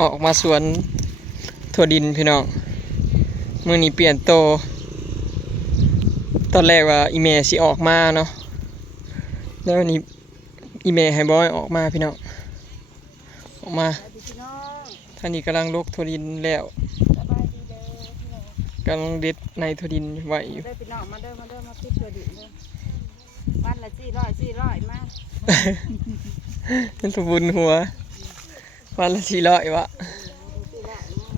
ออกมาสวนถั่วดินพี่น้องมื้อนี้เปลี่ยนโต ตอนแรกว่าอีเมสิออกมาเนาะแล้ววันนี้อีเมให้บอยออกมาพี่น้องออกมาสวัสดีพี่น้องท่านนี้กำลังลกถั่วดินแล้วสบายดีเด้อพี่น้องกำลังเด็ดในถั่วดินไว้อยู่เด้อพี่น้องมาเด้อมาเด้อมาติดตัวดิเด้อวันละสี่ร้อยสี่ร้อยมาเป็นสมบุญหัว วันละสี่ร้อยวะสี่ร้อยมา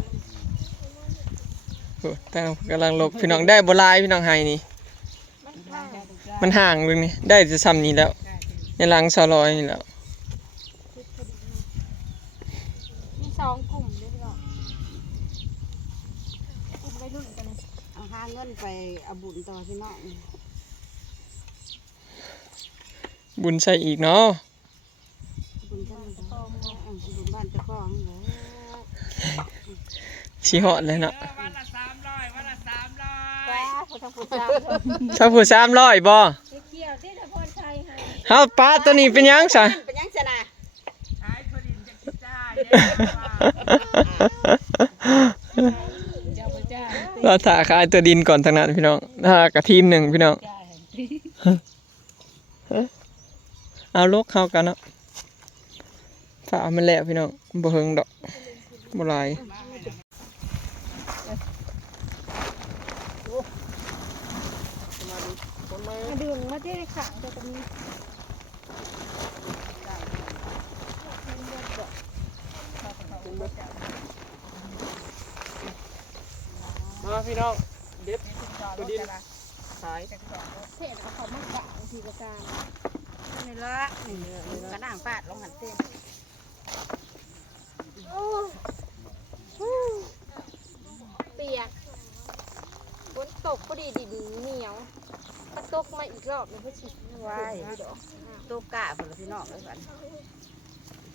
โอ้ตั้งกำลังลกพี่น้องได้บหลายพี่น้องไฮนี่ มันข้างมันห่างเลยนี่ได้จะซ้ำนี้แล้ว ในหลังสลอยนี่แล้วมีสองกลุ่มเลยพี่น้องกลุ่มวัยรุ่นกันเลยเอาหาเงินไปเอาบุญต่อพี่น้องบุญใส่อีกเนาะ บุญท่านเออบุญบ้าน เจ้าของเหรอชีหอดเลยเนาะว้าผู้ทำผู้สาวถ้าผู้สามร้อยบ่เจ๊เกี่ยวที่ตะพรชัยให้เฮาป้าตัวนี้เป็นหยังซะ เป็นยังชนะเราถ่าขายตัวดินก่อนทางนั้นพี่น้องถ้ากระทีมหนึ่งพี่น้อง เอาลกเข้ากันเนาะ ถ้ามันแล้วพี่น้องบ่เฮิงดอกบ่หลายมาดึงมาเจ๊ขางแต่ตรงนี้มาพี่น้องเด็ดตัวดินขายเศษเอาเขามากะบางทีก็กลางนี่ละนี่กระด่างปาดลงหันเต้นโอ้ เปียกฝนตกพอดีดินเหนียวถ้าตกมาอีกรอบหนึงก็ชิดไว้ดอกตัวกะพุ่นล่ะพี่น้องเลยกัน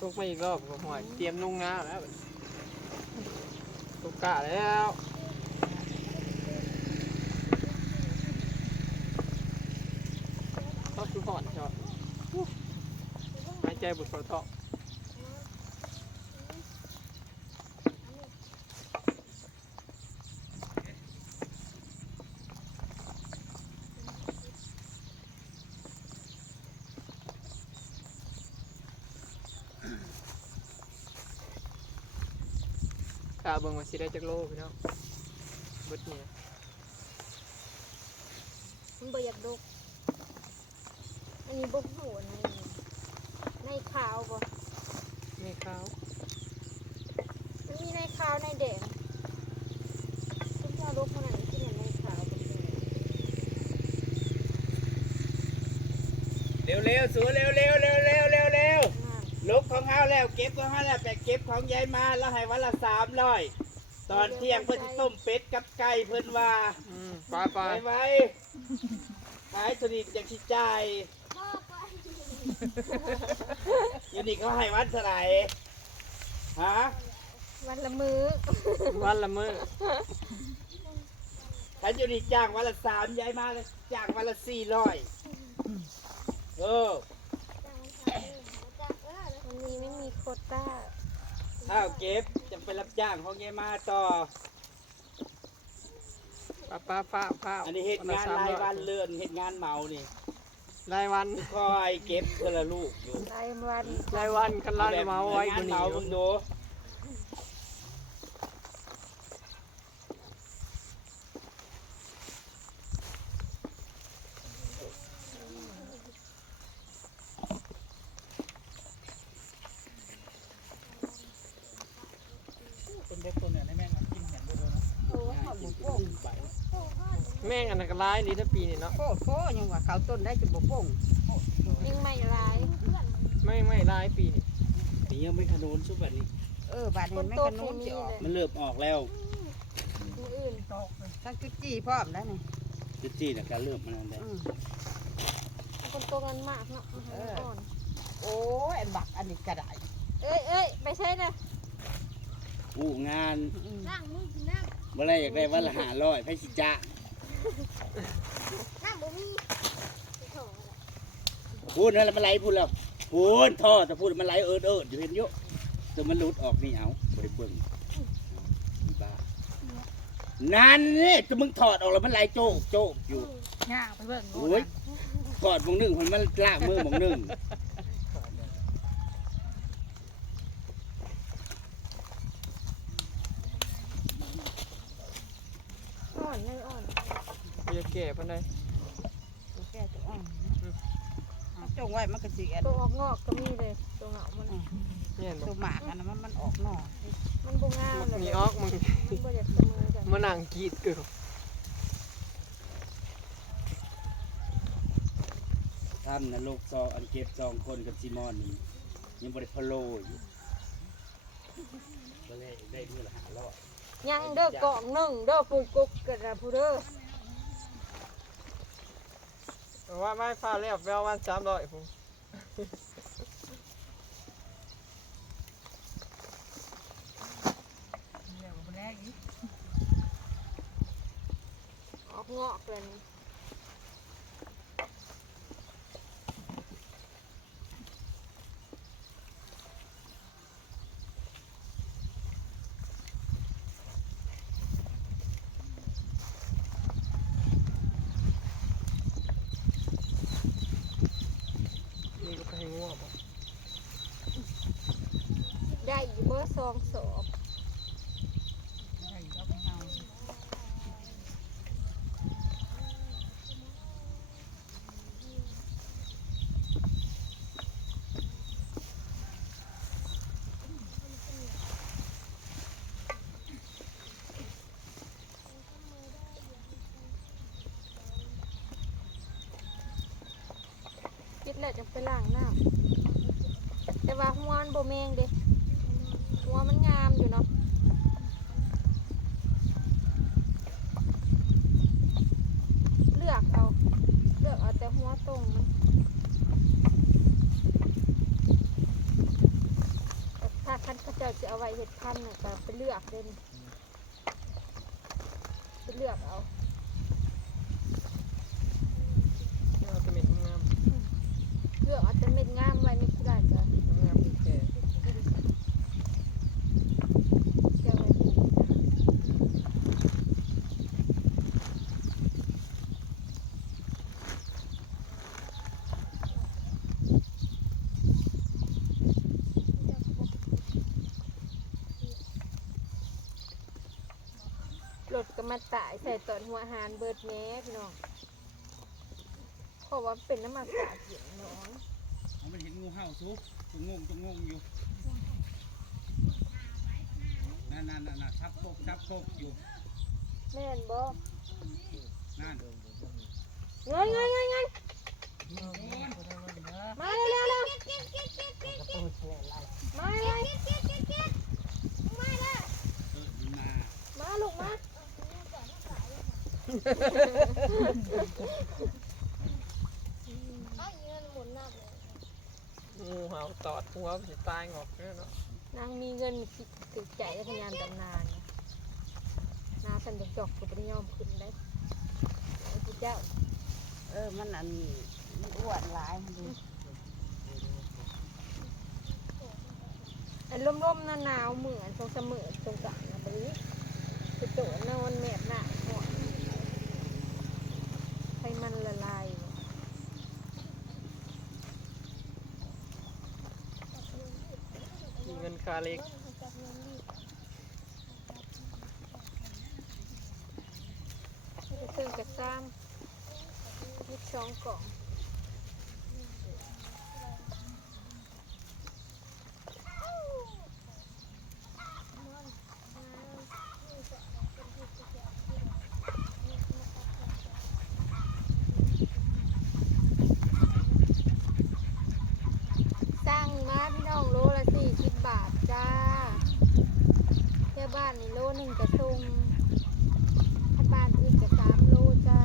ตกไปอีกรอบก็หอยเตรียมนุ่งน้ำแล้วตกกะแล้วก็คือหอนจอดหายใจบุดปวดท้อง กาเบิ่งว่าสิได้จักโลพี่น้องเบิดเนี่ยมันบ่อยากดก อันนี้บกหัวในในขาวบ่ไม่ข้าว มันมีในขาวในแดงซึ่งถ้าลกขนาดนี้ที่เห็นในขาวบ่เป็นเร็วเร็วๆสูเร็วเร็วเร็ว ลบของเฮาแล้วเก็บของเฮาแล้วไปเก็บของยายมาแล้วให้วันละสามร้อยตอนเที่ยงเพิ่นสิต้มเป็ดกับไก่เพิ่นว่าอืมไปไปไปไว้ขายตัวนี้จากที่จ่ายอยูนี่เขาให้วันเท่าไหร่ฮะวันละมือ้อวันละมื้อฉันอยู่นี่จ้างวันละสามยายมาเลยจ้างวันละสี่ร้อยเออวั นนี้ไม่มีโควต้าข้าวเก็บจะไปรับจ้างของยายมาต่อ ป้าป้าป้าป้าอันนี้เฮ็ดงานรายวันเลื่อนเฮ็ดงานเหมานี่รายวันคอยเก็บเพื่อละลูกอยู่รายวันรายวันคันลานเมาไว้งากูนนี่เหมามึงดู โอ้หอมบุกโป่ง แม่งอันนั้นก็ ร้ายลีทั้งปีนี่เนาะโคตรโคยังว่าเขาต้นได้จะบุกโป่งยังไม่ร้ายไม่ไม่ร้ายปีนี่นี่ยังไม่ขนุนซุปแบบนี้ เออบาดฝเห็นนไม่ตกกระนุ่ไม่นมีจะออกเลยมันเริ่มออกแล้วมืออื่นทั้งจุดจี้พร้อมแล้วนี่จุดจี้นะการเริ่มมันนั่นแหละอืมฝนตกนั้นมากเนาะมันให้ก่อนโอ้ยอันบักอันนี้กระไดเอ้ยเอ้ยไปใช่นะอู้งานอืมนั่งมือกินนั่งเมื่อไรอยากได้วันละห้าร้อยไผสิจ้า นั่งบ่มีไปโถพูดนั่นแหละมันไหลพูดแล้วพูดท่อแต่พูดมันไหลเอิดเอิดอยู่เห็นอยู่ตัวมันหลุดออกนี่เอาบริเบิ่งอีบ้านั่นนี่ตัวมึงถอดออกแล้วมันไหลโจกโจกอยู่ย่างไปเบิ่งโอ้ยถอดมงหนึ่งมันมันลากมือมงหนึ่ง อ่อนยังอ่อน บ่อยาก แก่ปานใดแก่จะอ่อนจงไว้มันก็สิแอนตัวออกงอกก็มีเลยตัวเหงามันแม่นบ่ตัวหมากอันนั้นมันมันออกหน่อมันบ่งามเลยมีออกมึงมันบ่อยากเสมอกันมานั่งกรีดเกือบท่านนะลูกซองอันเก็บซองคนกับซีมอนนี่ยังบริพะโลอยู่ก็เลยได้มือละหาร้อยยังเด้อกล่องหนึ่งเด้อปุยกุกกระผู้เด้อ ว่าไม่ฟ้าแล้วแวววัน300พุ่นเดี๋ยวคนแรกอีกออกงอกเลยนี่ นี่ก็ไปให้งัวบ่ ได้ อยู่เบองสองคิดแล้วจะไปล้างน้ำแต่ว่าหัวมันบ่แมงเด้ หัวมันงามอยู่เนาะเลือกเอาเลือกเอาแต่หัวตรงมันแต่ถ้าคันเขาเจ้าจะเอาไว้เห็ดพันธุ์น่ะก็ไปเลือกเด่นไปเลือกเอาเอาแต่เม็ดงามเลือกเอาแต่เม็ดงามไว้ไม่ขี้ได้จ้ะ งามแก่ เจ้าไว้ดีรถก็ มาตายใส่ตอนหัวอาหารเบิดแม่พี่น้องเพราะว่าเป็นน้ำมันกาดเสียงน้องเขาไม่เห็นงูเห่าซุกจงงงจงงงอยู่นั่นนั่นนั่นนั่นทับโคกทับโคกอยู่แม่นบ่นั่นเงยเงยเงยเงยมาเร็วเร็วเร็วมาเลย เออมันมา มาลูกมา งูเห่าตอดหัวสิตายงอกเด้อเนาะนางมีเงินคิดถึกใจและพยายามดำนานนะนาสันจะจอกก็ไม่ยอมขึ้นได้ไอ้พี่เจ้าเออ มันอันมันอ้วนหลายมันดูอันร่มๆหนาวๆเหมือนทรงเสมอทรงกลางนะบริไปโตนอนแมบหน้าหัวให้มันละลายว่ะ มี เงินคาเล็กเครื่องกระซ้ำยิบสองกล่องมาพี่น้องโลละสี่สิบบาทจ้าแค่ บ้านนี่โลหนึ่งกระทงถ้าบ้านอื่นก็สามโลจ้า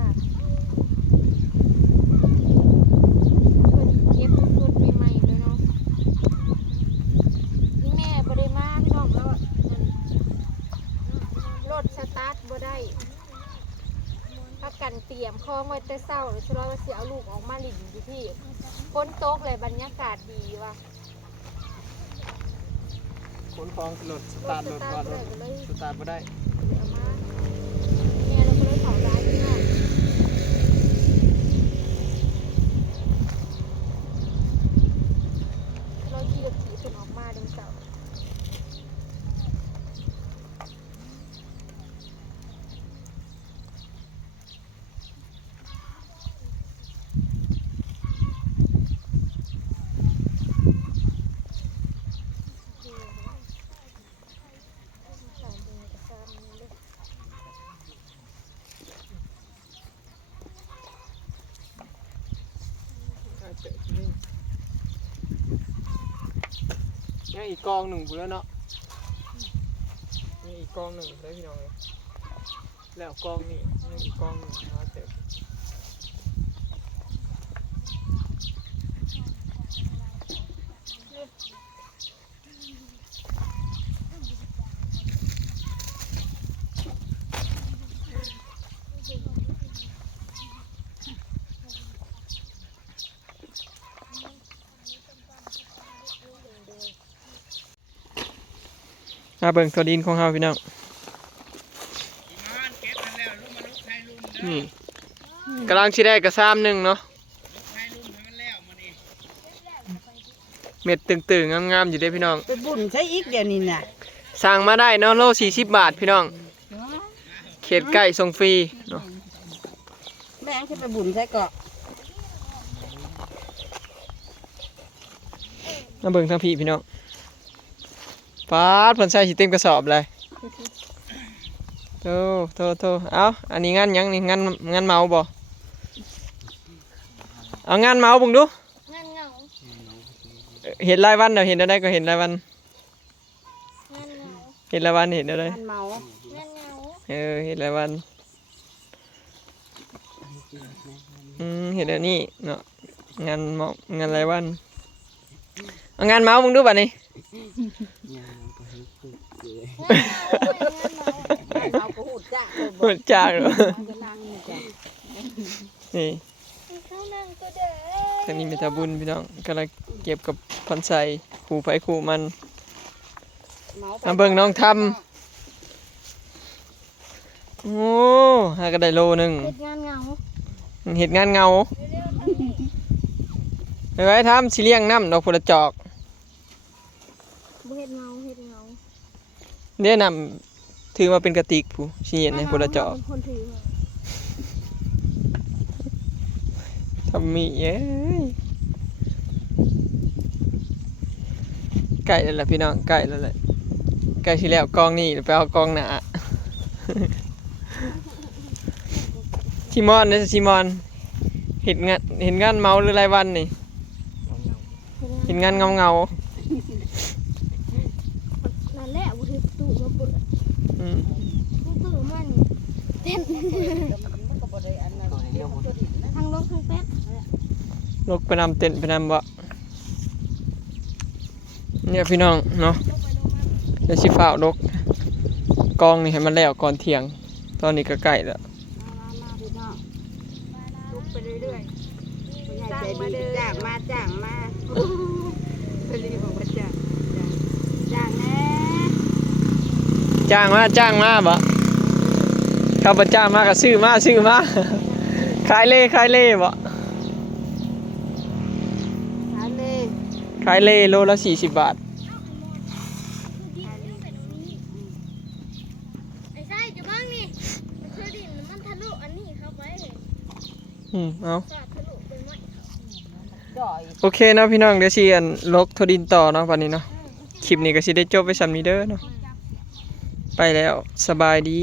เพิ่นเก็บสดใหม่ๆเลยเนาะนี่แม่บ่ได้มาพี่น้องแล้วรถสตาร์ทบ่ได้พักกันเตรียมคล้องไว้แต่เศร้าแล้วชะลอว่าเสิเอาลูกออกมาหลินอยู่ที่ฝนตกเลยบรรยากาศดีว่ะ ขนของรถสตาร์ทรถก่อนรถก็เลดสตาร์ทบ่ได้ เดี๋ยวมาแม่เราก็เลยเผาร้านพี่น้องเราขี่รถขี่ขึ้นออกมาเดินเสาร์ ยังอีกกองหนึ่งกูแล้วเนาะยังอีกกองหนึ่งได้พี่น้องเลยแล้วกองนี่ยังอีกกองหนึ่งมาเต็ม มาเบิ่งตัวดินของเฮาพี่น้องเก็บมันแล้วลุงมาลุกให้ลุงเด้อนี่กำลังชิได้กระซ้ำหนึ่งเนาะลุกให้ลุงให้มันแล้วมานี่เม็ดตึงๆงามๆอยู่เด้พี่น้องไปบุญใช้อีกเดี๋ยวนี้น่ะสั่งมาได้เนาะโล40บาทพี่น้อง เขตใกล้ส่งฟรีเนาะแม่งจะไปบุญใช้เกาะมาเบิ่งทางพี่พี่น้อง ปาดเพิ่นใส่สิเต็มกระสอบเลยโตโตโตเอาอันนี้งานหยังนี่งานงานเมาบ่เอางานเมาเบิ่งดูงานเหงาเห็นรายวันเดี๋ยวเห็นได้ก็เห็นรายวัน งานเหงาเห็นรายวันเห็นอะไรมันเมา งานเหงาเออเห็นรายวันอืมเห็นอันนี้เนาะงานเมางานรายวันเอางานเมามึงดูบัดนี้ เมาก็หูจ้าเลยหมดจากเหรอมันก็นั่งนี่จ้ะนี่เขานั่งก็เด้อทางนี้เป็นตาบุญพี่น้องกำลังเก็บกับพันใส่ขู่ไปขู่มันเมาไปมาเบิ่งน้องทำโอ้หากระไดโลหนึ่งเฮ็ดงานเหงาเห็ดงานเงาเร็วๆทางนี้ไปไว้ทำสิเลี้ยงน้ำดอกผลจอก บ่เฮ็ดเหงาเฮ็ดเหงา เนี่ยนำถือมาเป็นกระติกผู้ชี้เห็นในผลจอกเป็นคนถือมาทำมีเอ้ยไก่แล้วล่ะพี่น้องไก่แล้วแหละไก่ที่แล้วกองนี่ไปเอากองหนาชิมอนนะชิมอนเห็นงานเห็นงานเมาหรือรายวันนี่เห็นงานเงาเงา นั่นแหละบ่ถือตู้มาเปิด ๆอืม ตู้มันเต้น มันก็บ่ได้อันนั้นเดี๋ยวมันก็ดิ้นนะ ทางลงทางแป๊บ ลกไปนำเต็นท์ไปนำบ่เนี่ยพี่น้องเนาะเดี๋ยวสิฝ้าวลกกองนี่ให้มันแล้วก่อนเที่ยง ตอนนี้ก็ใกล้แล้วมามาพี่น้องลุกไปเรื่อยผู้ใหญ่ใจดีจ้างมาจ้างมาไปรีบอกว่าจ้างจ้างแน่จ้างมาจ้างมาบ่ข้าพเจ้ามาก็ซื้อมาซื้อมาขายเล่ขายเล่บ่หาเลย ขายเล่โลละ40บาทๆไอ้ไส้จะบ้างนี่มันเคยดินมันทะลุอันนี้เข้าไปอืมเอาสาดทะลุไปหมดจ่อยโอเคเนาะพี่น้องเดี๋ยวสิอันลกทดินต่อเนาะวันนี้เนาะคลิปนี้ก็สิได้จบไปสำนี้เด้อเนาะไปแล้วสบายดี